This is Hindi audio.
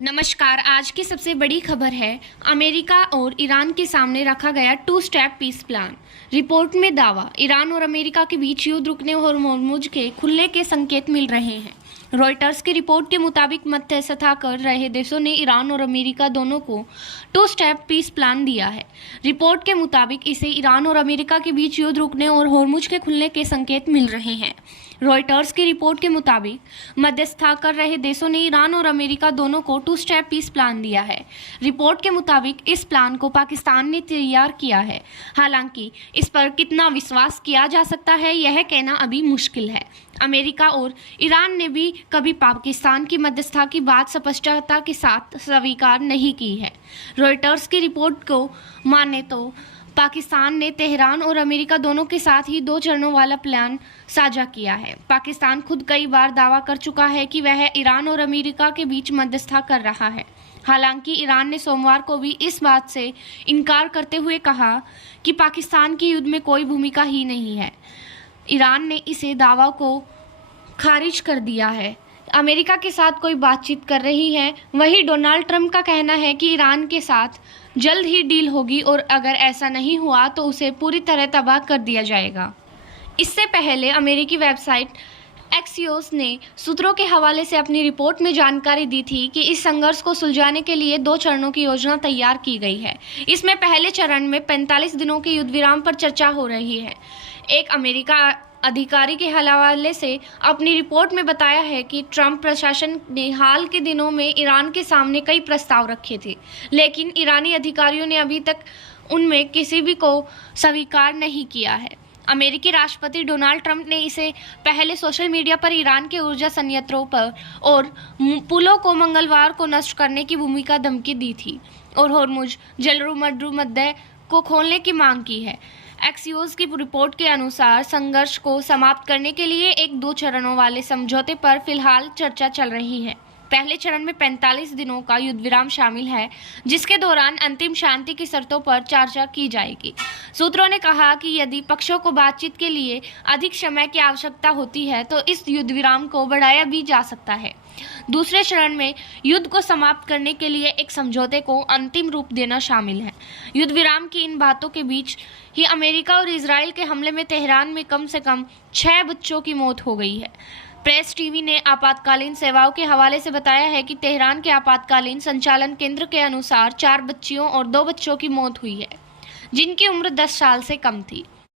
नमस्कार। आज की सबसे बड़ी खबर है, अमेरिका और ईरान के सामने रखा गया 2 स्टेप पीस प्लान। रिपोर्ट में दावा, ईरान और अमेरिका के बीच युद्ध रुकने और होर्मुज के खुलने के संकेत मिल रहे हैं। रॉयटर्स की रिपोर्ट के मुताबिक मध्यस्थता कर रहे देशों ने ईरान और अमेरिका दोनों को 2 स्टेप पीस प्लान दिया है। रिपोर्ट के मुताबिक इसे ईरान और अमेरिका के बीच युद्ध रुकने और होर्मुज के खुलने के संकेत मिल रहे हैं। रॉयटर्स की रिपोर्ट के मुताबिक मध्यस्थता कर रहे देशों ने ईरान और अमेरिका दोनों को 2 स्टेप पीस प्लान दिया है। रिपोर्ट के मुताबिक इस प्लान को पाकिस्तान ने तैयार किया है। हालांकि इस पर कितना विश्वास किया जा सकता है, यह कहना अभी मुश्किल है। अमेरिका और ईरान ने भी कभी पाकिस्तान की मध्यस्थता की बात स्पष्टता के साथ स्वीकार नहीं की है। रॉयटर्स की रिपोर्ट को माने तो पाकिस्तान ने तेहरान और अमेरिका दोनों के साथ ही 2 चरणों वाला प्लान साझा किया है। पाकिस्तान खुद कई बार दावा कर चुका है कि वह ईरान और अमेरिका के बीच मध्यस्थता कर रहा है। हालांकि ईरान ने सोमवार को भी इस बात से इनकार करते हुए कहा कि पाकिस्तान की युद्ध में कोई भूमिका ही नहीं है। ईरान ने इसे दावा को खारिज कर दिया है। अमेरिका के साथ कोई बातचीत कर रही है। वहीं डोनाल्ड ट्रंप का कहना है कि ईरान के साथ जल्द ही डील होगी और अगर ऐसा नहीं हुआ तो उसे पूरी तरह तबाह कर दिया जाएगा। इससे पहले अमेरिकी वेबसाइट एक्सियोस ने सूत्रों के हवाले से अपनी रिपोर्ट में जानकारी दी थी कि इस संघर्ष को सुलझाने के लिए 2 चरणों की योजना तैयार की गई है। इसमें पहले चरण में 45 दिनों के युद्ध विराम पर चर्चा हो रही है। एक अमेरिका अधिकारी के हवाले से अपनी रिपोर्ट में बताया है कि ट्रंप प्रशासन ने हाल के दिनों में ईरान के सामने कई प्रस्ताव रखे थे, लेकिन ईरानी अधिकारियों ने अभी तक उनमें किसी भी को स्वीकार नहीं किया है। अमेरिकी राष्ट्रपति डोनाल्ड ट्रंप ने इसे पहले सोशल मीडिया पर ईरान के ऊर्जा संयंत्रों पर और पुलों को मंगलवार को नष्ट करने की भूमिका धमकी दी थी और होर्मुज जलमर्द को खोलने की मांग की है। एक्सियोस की रिपोर्ट के अनुसार संघर्ष को समाप्त करने के लिए एक 2 चरणों वाले समझौते पर फिलहाल चर्चा चल रही है। पहले चरण में 45 दिनों का युद्ध विराम शामिल है, जिसके दौरान अंतिम शांति की शर्तों पर चर्चा की जाएगी। सूत्रों ने कहा कि यदि पक्षों को बातचीत के लिए अधिक समय की आवश्यकता होती है तो इस युद्ध विराम को बढ़ाया भी जा सकता है। दूसरे चरण में युद्ध को समाप्त करने के लिए एक समझौते को अंतिम रूप देना शामिल है। युद्ध विराम की इन बातों के बीच ही अमेरिका और इजराइल के हमले में तेहरान में कम से कम 6 बच्चों की मौत हो गई है। प्रेस टीवी ने आपातकालीन सेवाओं के हवाले से बताया है कि तेहरान के आपातकालीन संचालन केंद्र के अनुसार 4 बच्चियों और 2 बच्चों की मौत हुई है, जिनकी उम्र 10 साल से कम थी।